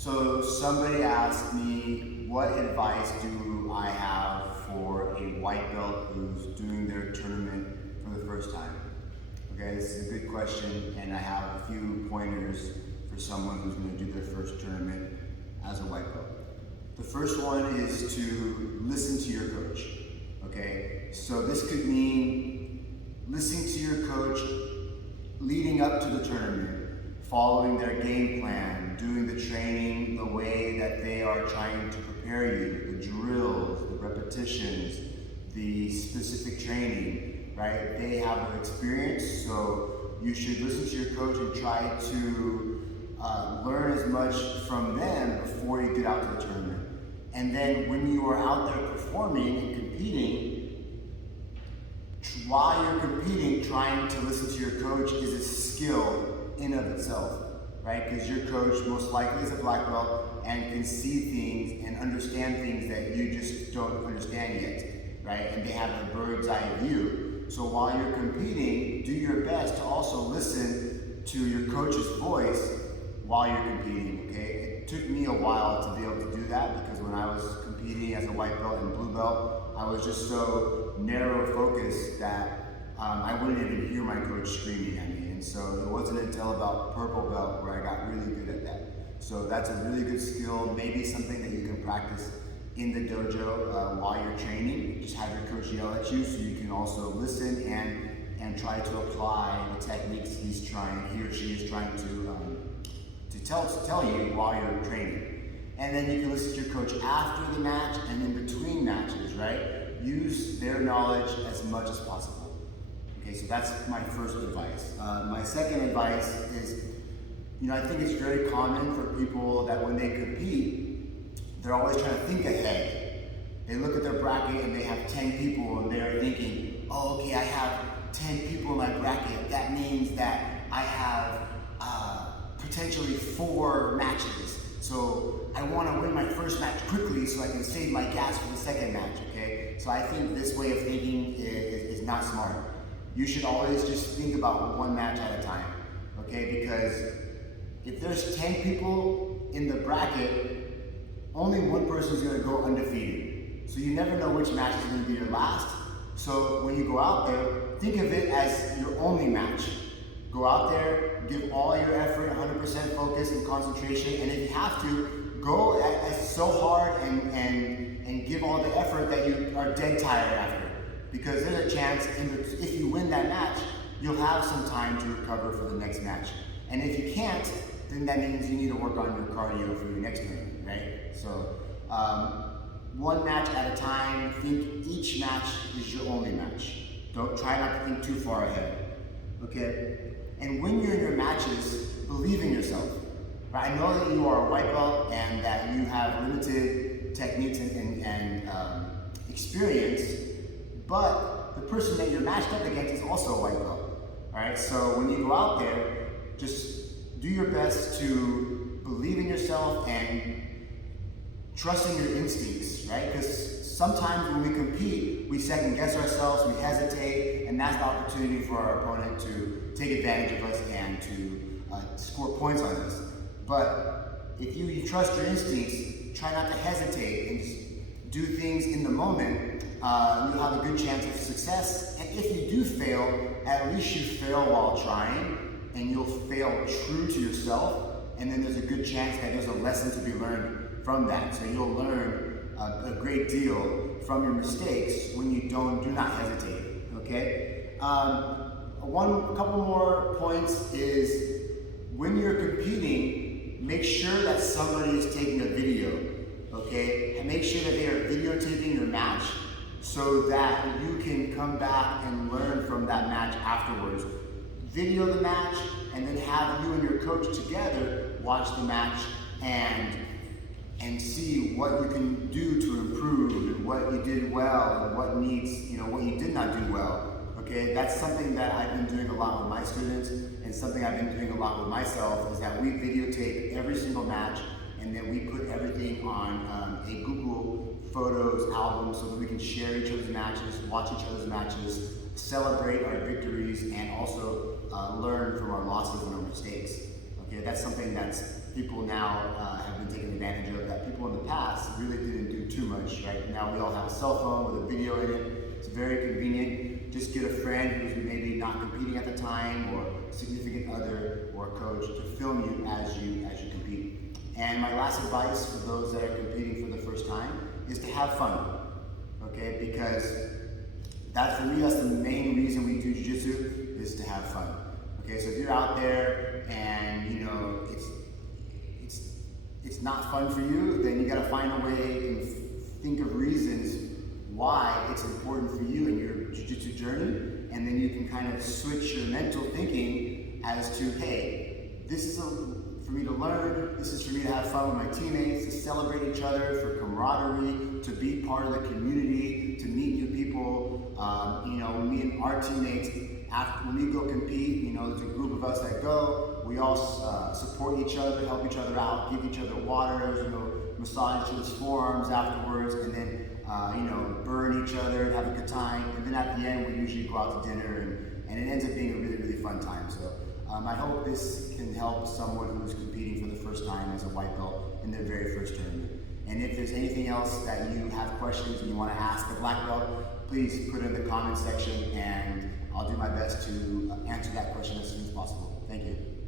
So somebody asked me, what advice do I have for a white belt who's doing their tournament for the first time? Okay, this is a good question, and I have a few pointers for someone who's going to do their first tournament as a white belt. The first one is to listen to your coach. Okay, so this could mean listening to your coach leading up to the tournament, following their game plan, doing the training the way that they are trying to prepare you, the drills, the repetitions, the specific training, right? They have an experience, so you should listen to your coach and try to learn as much from them before you get out to the tournament. And then when you are out there performing and competing, while you're competing, trying to listen to your coach is a skill in of itself, right? Because your coach most likely is a black belt and can see things and understand things that you just don't understand yet, right? And they have a bird's eye view. So while you're competing, do your best to also listen to your coach's voice while you're competing, okay? It took me a while to be able to do that because when I was competing as a white belt and blue belt, I was just so narrow focused that I wouldn't even hear my coach screaming at me. And so it wasn't until about purple belt where I got really good at that. So that's a really good skill, maybe something that you can practice in the dojo while you're training. Just have your coach yell at you so you can also listen and try to apply the techniques he or she is trying to tell you while you're training. And then you can listen to your coach after the match and in between matches, right? Use their knowledge as much as possible. Okay, so that's my first advice. My second advice is, I think it's very common for people that when they compete, they're always trying to think ahead. They look at their bracket and they have 10 people and they're thinking, oh, okay, I have 10 people in my bracket. That means that I have potentially 4 matches. So I want to win my first match quickly so I can save my gas for the second match, okay? So I think this way of thinking is not smart. You should always just think about one match at a time, okay? Because if there's 10 people in the bracket, only one person is going to go undefeated. So you never know which match is going to be your last. So when you go out there, think of it as your only match. Go out there, give all your effort, 100% focus and concentration, and if you have to, go so hard and give all the effort that you are dead tired after. Because there's a chance, if you win that match, you'll have some time to recover for the next match. And if you can't, then that means you need to work on your cardio for your next tournament, right? So, one match at a time, think each match is your only match. Don't try not to think too far ahead, okay? And when you're in your matches, believe in yourself. Right? I know that you are a white belt and that you have limited techniques and experience, but the person that you're matched up against is also a white belt. All right? So when you go out there, just do your best to believe in yourself and trust in your instincts, right? Because sometimes when we compete, we second guess ourselves, we hesitate, and that's the opportunity for our opponent to take advantage of us and to score points on us. But if you trust your instincts, try not to hesitate and just do things in the moment, you'll have a good chance of success. And if you do fail, at least you fail while trying, and you'll fail true to yourself, and then there's a good chance that there's a lesson to be learned from that. So you'll learn a great deal from your mistakes when you do not hesitate, okay? A couple more points is when you're competing, make sure that somebody is taking a video, okay? And make sure that they are videotaping your match so that you can come back and learn from that match afterwards. Video the match and then have you and your coach together watch the match and see what you can do to improve and what you did well and what you did not do well. Okay, that's something that I've been doing a lot with my students and something I've been doing a lot with myself is that we videotape every single match and then we put everything on a Google Photos album so that we can share each other's matches, watch each other's matches, celebrate our victories, and also learn from our losses and our mistakes. Okay, that's something that's people now have been taking advantage of, that people in the past really didn't do too much, right? Now we all have a cell phone with a video in it. It's very convenient. Just get a friend who's maybe not competing at the time, or significant other or a coach, to film you as you compete. And my last advice for those that are competing for the first time is to have fun, okay? Because for me, that's the main reason we do jiu-jitsu, is to have fun. Okay, so if you're out there and it's not fun for you, then you got to find a way and think of reasons why it's important for you in your jiu-jitsu journey, and then you can kind of switch your mental thinking as to, hey, this is for me to learn, this is for me to have fun with my teammates, to celebrate each other, for camaraderie, to be part of the community, to meet new people. Me and our teammates, when we go compete, there's a group of us that go, we all support each other, help each other out, give each other waters, massage each other's forearms afterwards, and then burn each other and have a good time. And then at the end, we usually go out to dinner, and it ends up being a really, really fun time. So I hope this can help someone who's competing for the first time as a white belt in their very first tournament. And if there's anything else that you have questions and you want to ask the black belt, please put it in the comment section, and I'll do my best to answer that question as soon as possible. Thank you.